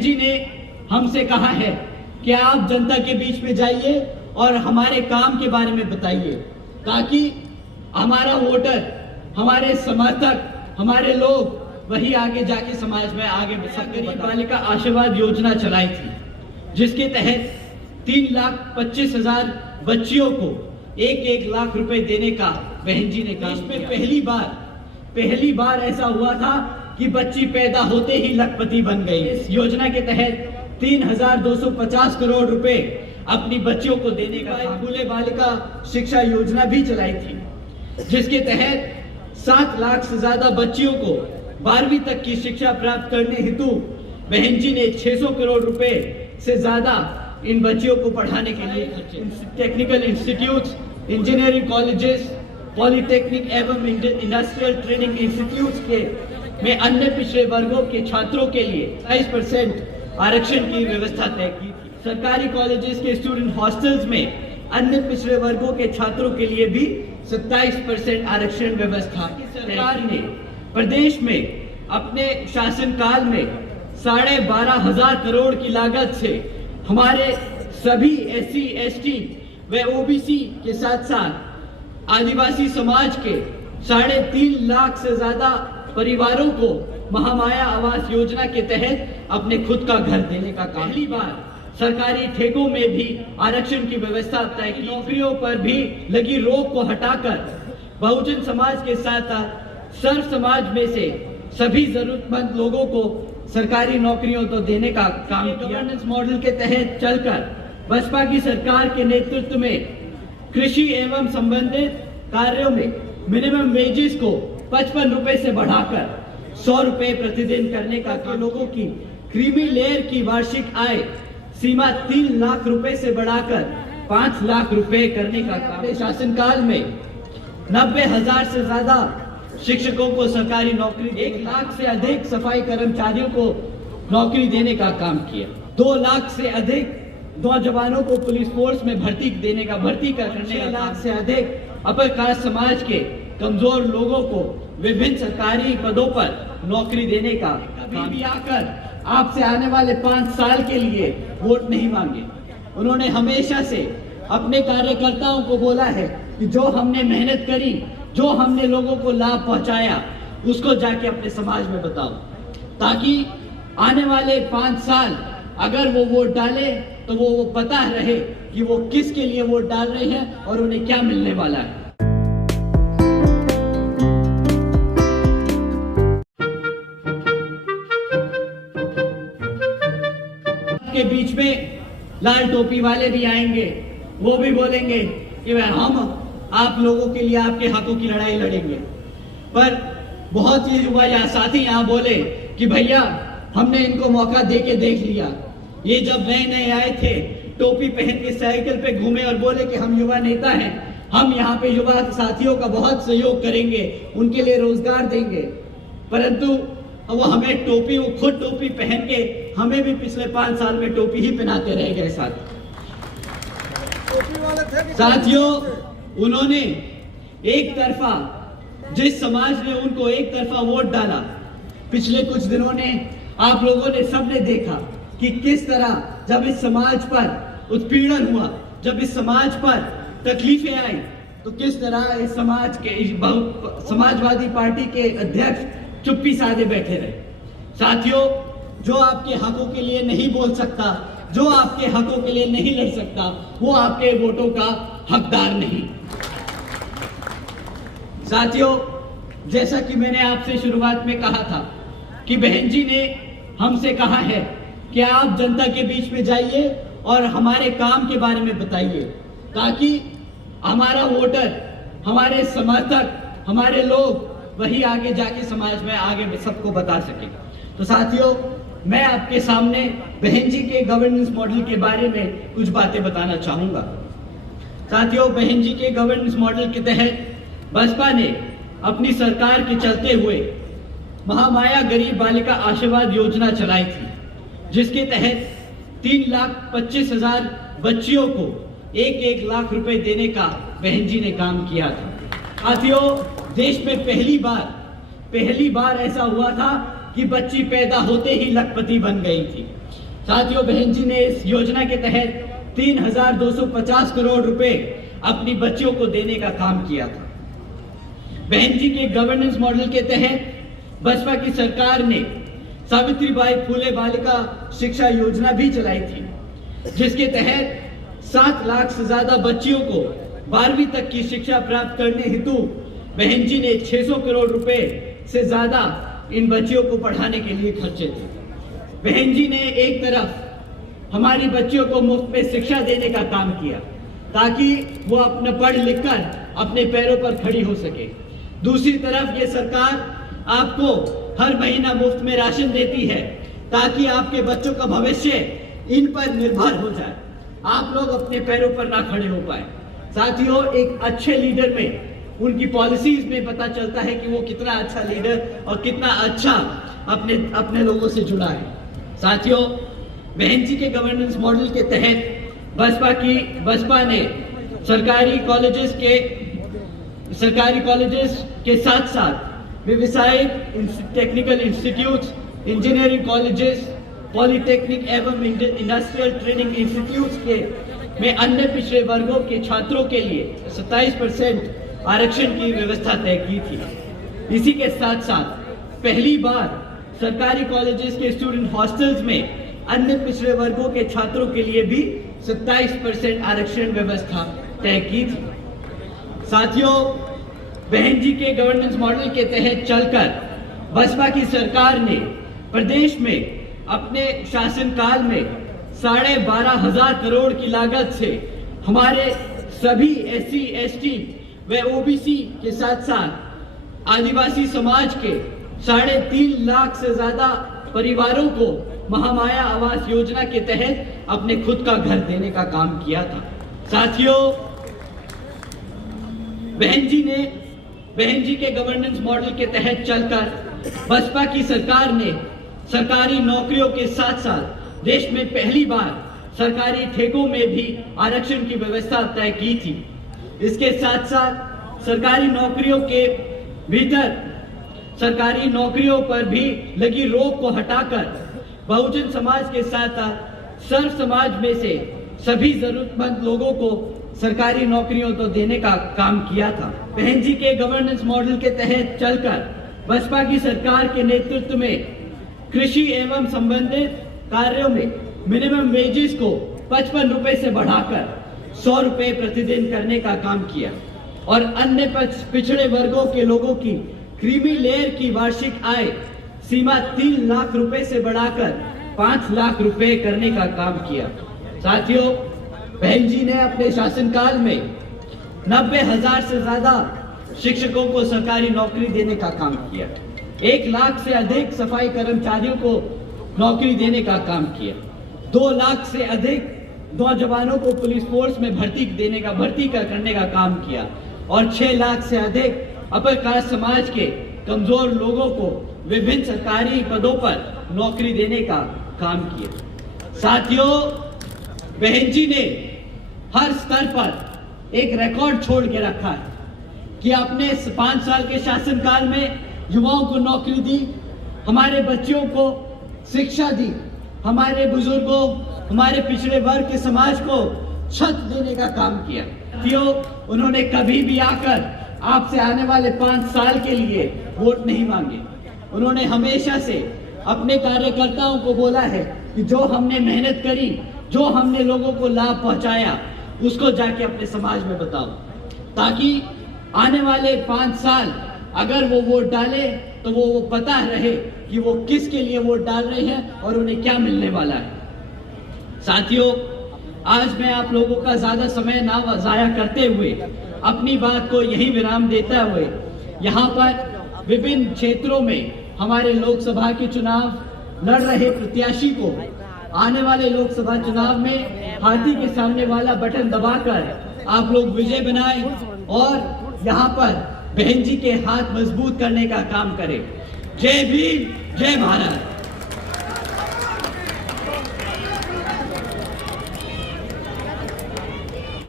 जी ने हमसे कहा है कि आप जनता के बीच में जाइए और हमारे काम के बारे में बताइए, ताकि हमारा वोटर, हमारे समर्थक, हमारे लोग वही आगे जाके समाज में आगे गरीब बालिका आशीर्वाद योजना चलाई थी, जिसके तहत 3,25,000 बच्चियों को 1-1 लाख रुपए देने का बहन जी ने कहा। इसमें पहली बार ऐसा हुआ था कि बच्ची पैदा होते ही लखपति बन गई। इस योजना के तहत 3,250 करोड़ रुपए अपनी बच्चियों को देने का फूले बालिका शिक्षा योजना भी चलाई थी, जिसके तहत 7 लाख से ज्यादा बच्चियों को 12वीं तक की शिक्षा प्राप्त करने हेतु बहन जी ने 600 करोड़ रुपए से ज्यादा इन बच्चियों को पढ़ाने के लिए technical institutes, engineering colleges, polytechnic एवं इंडस्ट्रियल ट्रेनिंग इंस्टीट्यूट्स के में अन्य पिछड़े वर्गों के छात्रों के लिए 22% आरक्षण की व्यवस्था तय की थी। सरकारी कॉलेजेस के स्टूडेंट हॉस्टल्स में अन्य पिछड़े वर्गों के छात्रों के लिए भी 27% आरक्षण व्यवस्था। सरकार ने प्रदेश में अपने शासनकाल में 12,500 करोड़ की लागत से हमारे सभी SC, ST व OBC के साथ साथ आदिवासी समाज के 3.5 लाख से ज्यादा परिवारों को महामाया आवास योजना के तहत अपने खुद का घर देने का काम। पहली बार सरकारी ठेकों में भी आरक्षण की व्यवस्था तय की। नौकरियों पर भी लगी रोक को हटाकर बहुजन समाज के साथ सर्व समाज में से सभी जरूरतमंद लोगों को सरकारी नौकरियों तो देने का काम किया। गवर्नेंस मॉडल के तहत चलकर बसपा की सरकार के नेतृत्व में कृषि एवं संबंधित कार्यों में मिनिमम वेजेस को 55 रुपए से बढ़ाकर 100 रुपए प्रतिदिन करने का काम। लोगों की क्रीमी लेयर की वार्षिक आय सीमा 3 लाख रुपए से बढ़ाकर 5 लाख रुपए करने का काम। शासनकाल में 90,000 से ज्यादा शिक्षकों को सरकारी नौकरी, 1 लाख से अधिक सफाई कर्मचारियों को नौकरी देने का काम किया। 2 लाख से अधिक नौजवानों को पुलिस फोर्स में भर्ती करने 6 लाख से अधिक अपर कास्ट समाज के कमजोर लोगों को विभिन्न सरकारी पदों पर नौकरी देने का काम। भी आकर आपसे आने वाले 5 साल के लिए वोट नहीं मांगे। उन्होंने हमेशा से अपने कार्यकर्ताओं को बोला है कि जो हमने मेहनत करी, जो हमने लोगों को लाभ पहुंचाया, उसको जाके अपने समाज में बताओ, ताकि आने वाले 5 साल अगर वो वोट डाले तो वो पता रहे कि वो किसके लिए वोट डाल रहे हैं और उन्हें क्या मिलने वाला है। के बीच में लाल टोपी वाले भी आएंगे, वो भी बोलेंगे कि हम आप लोगों के लिए आपके हकों की लड़ाई लड़ेंगे। पर बहुत ही युवा या साथी यहाँ बोले कि भैया हमने इनको मौका दे के देख लिया। ये जब नए आए थे टोपी पहन के साइकिल पे घूमे और बोले कि हम युवा नेता हैं, हम यहाँ पे युवा साथियों का बहुत सहयोग करेंगे, उनके लिए रोजगार देंगे। परंतु वो हमें वो खुद टोपी पहन के हमें भी पिछले 5 साल में टोपी ही पहनाते रह गए। साथियों, उन्होंने एक तरफा, जिस समाज ने उनको एक तरफा वोट डाला, पिछले कुछ दिनों ने आप लोगों ने सबने देखा कि किस तरह जब इस समाज पर उत्पीड़न हुआ, जब इस समाज पर तकलीफें आई, तो किस तरह इस समाज के समाजवादी पार्टी के अध्यक्ष चुप्पी साधे बैठे रहे। साथियों, जो आपके हकों के लिए नहीं बोल सकता, जो आपके हकों के लिए नहीं लड़ सकता, वो आपके वोटों का हकदार नहीं। साथियों, जैसा कि मैंने आपसे शुरुआत में कहा था कि बहन जी ने हमसे कहा है कि आप जनता के बीच में जाइए और हमारे काम के बारे में बताइए, ताकि हमारा वोटर, हमारे समर्थक, हमारे लोग वही आगे जाके समाज में आगे सबको बता सके। तो साथियों, मैं आपके सामने बहन जी के गवर्नेंस मॉडल के बारे में कुछ बातें बताना चाहूंगा। साथियों, बहन जी के गवर्नेंस मॉडल के तहत बसपा ने अपनी सरकार के चलते हुए महामाया गरीब बालिका आशीर्वाद योजना चलाई थी, जिसके तहत 3,25,000 बच्चियों को 1-1 लाख रुपए देने का बहन जी ने काम किया था। साथियों, देश में पहली बार ऐसा हुआ था कि बच्ची पैदा होते ही लखपति बन गई थी। साथियों, बहन जी ने इस योजना के तहत 3,250 करोड़ रुपए अपनी बच्चियों को देने का काम किया था। बहन जी के गवर्नेंस मॉडल के तहत बसपा की सरकार ने सावित्रीबाई फुले बालिका शिक्षा योजना भी चलाई थी, जिसके तहत 7 लाख से ज्यादा बच्चियों को 12वीं तक की शिक्षा प्राप्त करने हेतु बहन जी ने 600 करोड़ रुपए से ज्यादा इन बच्चियों को पढ़ाने के लिए खर्चे थे। बहन जी ने एक तरफ हमारी बच्चियों को मुफ्त में शिक्षा देने का काम किया ताकि वो अपना पढ़ लिख कर अपने पैरों पर खड़ी हो सके। दूसरी तरफ ये सरकार आपको हर महीना मुफ्त में राशन देती है ताकि आपके बच्चों का भविष्य इन पर निर्भर हो जाए, आप लोग अपने पैरों पर ना खड़े हो पाए। साथियों, एक अच्छे लीडर में उनकी पॉलिसीज में पता चलता है कि वो कितना अच्छा लीडर और कितना अच्छा अपने लोगों से जुड़ा है। साथियों, बहन जी के गवर्नेंस मॉडल के तहत बसपा ने सरकारी कॉलेजेस के साथ साथ व्यवसायिक technical institutes, engineering colleges, polytechnic एवं इंडस्ट्रियल ट्रेनिंग इंस्टीट्यूट्स के में अन्य पिछड़े वर्गों के छात्रों के लिए 27% आरक्षण की व्यवस्था तय की थी। इसी के साथ साथ पहली बार सरकारी कॉलेजेस के स्टूडेंट हॉस्टल्स में अन्य पिछड़े वर्गों के छात्रों के लिए भी 27% आरक्षण व्यवस्था तय की थी। साथियों, बहन जी के गवर्नेंस मॉडल के तहत चलकर बसपा की सरकार ने प्रदेश में अपने शासनकाल में 12,500 करोड़ की लागत से हमारे सभी SC, ST व OBC के साथ साथ आदिवासी समाज के 3.5 लाख से ज्यादा परिवारों को महामाया आवास योजना के तहत अपने खुद का घर देने का काम किया था। साथियों, बहन जी के गवर्नेंस मॉडल के तहत चलकर बसपा की सरकार ने सरकारी नौकरियों के साथ साथ देश में पहली बार सरकारी ठेकों में भी आरक्षण की व्यवस्था तय की थी। इसके साथ साथ सरकारी नौकरियों के भीतर सरकारी नौकरियों पर भी लगी रोक को हटाकर बहुजन समाज के साथ साथ सर्व समाज में से सभी जरूरतमंद लोगों को सरकारी नौकरियों तो देने का काम किया था। बहन जी के गवर्नेंस मॉडल के तहत चलकर बसपा की सरकार के नेतृत्व में कृषि एवं संबंधित कार्यों में मिनिमम वेजेस को 55 रुपए से बढ़ाकर 100 रुपए प्रतिदिन करने का काम किया और अन्य पिछड़े वर्गों के लोगों की क्रीमी लेयर की वार्षिक आय सीमा 3 लाख रुपए से बढ़ाकर 5 लाख रुपए करने का काम किया। साथियों, बहन जी ने अपने शासनकाल में 90,000 से ज्यादा शिक्षकों को सरकारी नौकरी देने का काम किया, 1 लाख से अधिक सफाई कर्मचारियों को नौकरी देने का काम किया, 2 लाख से अधिक नौजवानों को पुलिस फोर्स में भर्ती करने का काम किया और 6 लाख से अधिक अपर कास्ट समाज के कमजोर लोगों को विभिन्न सरकारी पदों पर नौकरी देने का काम किया। साथियों, बहन जी ने हर स्तर पर एक रिकॉर्ड छोड़ के रखा है कि आपने 5 साल के शासनकाल में युवाओं को नौकरी दी, हमारे बच्चों को शिक्षा दी, हमारे बुजुर्गों, हमारे पिछड़े वर्ग के समाज को छत देने का काम किया। उन्होंने कभी भी आकर आपसे आने वाले 5 साल के लिए वोट नहीं मांगे। उन्होंने हमेशा से अपने कार्यकर्ताओं को बोला है कि जो हमने मेहनत करी, जो हमने लोगों को लाभ पहुंचाया, उसको जाके अपने समाज में बताओ, ताकि आने वाले 5 साल अगर वो वोट डाले तो वो पता रहे कि वो किसके लिए वोट डाल रहे हैं और उन्हें क्या मिलने वाला है। साथियों, आज मैं आप लोगों का ज्यादा समय ना ज़ाया करते हुए अपनी बात को यही विराम देता हुए यहाँ पर विभिन्न क्षेत्रों में हमारे लोकसभा के चुनाव लड़ रहे प्रत्याशी को आने वाले लोकसभा चुनाव में हाथी के सामने वाला बटन दबाकर आप लोग विजय बनाएं और यहाँ पर बहन जी के हाथ मजबूत करने का काम करें। जय भीम, जय भारत।